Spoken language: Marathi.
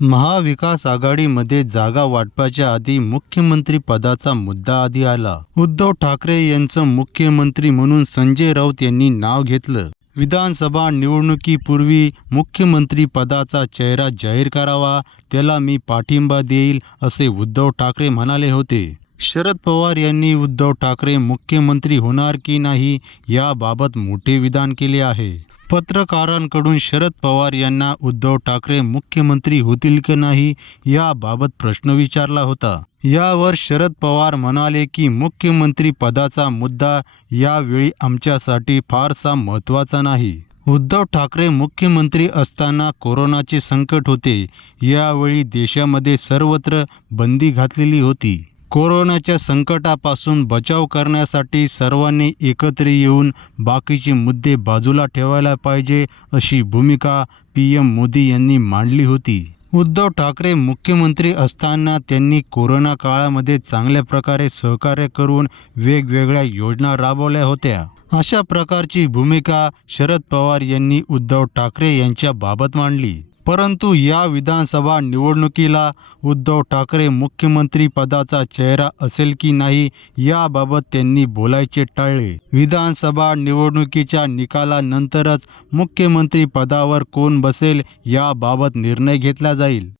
महाविकास आघाडीमध्ये जागा वाटपाच्या आधी मुख्यमंत्री पदाचा मुद्दा आधी आला. उद्धव ठाकरे यांचं मुख्यमंत्री म्हणून संजय राऊत यांनी नाव घेतलं. विधानसभा निवडणुकीपूर्वी मुख्यमंत्री पदाचा चेहरा जाहीर करावा त्याला मी पाठिंबा देईल असे उद्धव ठाकरे म्हणाले होते. शरद पवार यांनी उद्धव ठाकरे मुख्यमंत्री होणार की नाही याबाबत मोठे विधान केले आहे. पत्रकारांकडून शरद पवार यांना उद्धव ठाकरे मुख्यमंत्री होतील की नाही याबाबत प्रश्न विचारला होता. यावर शरद पवार म्हणाले की मुख्यमंत्री पदाचा मुद्दा यावेळी आमच्यासाठी फारसा महत्त्वाचा नाही. उद्धव ठाकरे मुख्यमंत्री असताना कोरोनाचे संकट होते. यावेळी देशामध्ये सर्वत्र बंदी घातलेली होती. कोरोनाच्या संकटापासून बचाव करण्यासाठी सर्वांनी एकत्र येऊन बाकीचे मुद्दे बाजूला ठेवायला पाहिजे अशी भूमिका पी एम मोदी यांनी मांडली होती. उद्धव ठाकरे मुख्यमंत्री असताना त्यांनी कोरोना काळामध्ये चांगल्या प्रकारे सहकार्य करून वेगवेगळ्या योजना राबवल्या होत्या. अशा प्रकारची भूमिका शरद पवार यांनी उद्धव ठाकरे यांच्या बाबत मांडली. परंतु या विधानसभा निवडणुकीला उद्धव ठाकरे मुख्यमंत्री पदाचा चेहरा असेल की नाही याबाबत त्यांनी बोलायचे टाळले. विधानसभा निवडणुकीच्या निकालानंतरच मुख्यमंत्री पदावर कोण बसेल याबाबत निर्णय घेतला जाईल.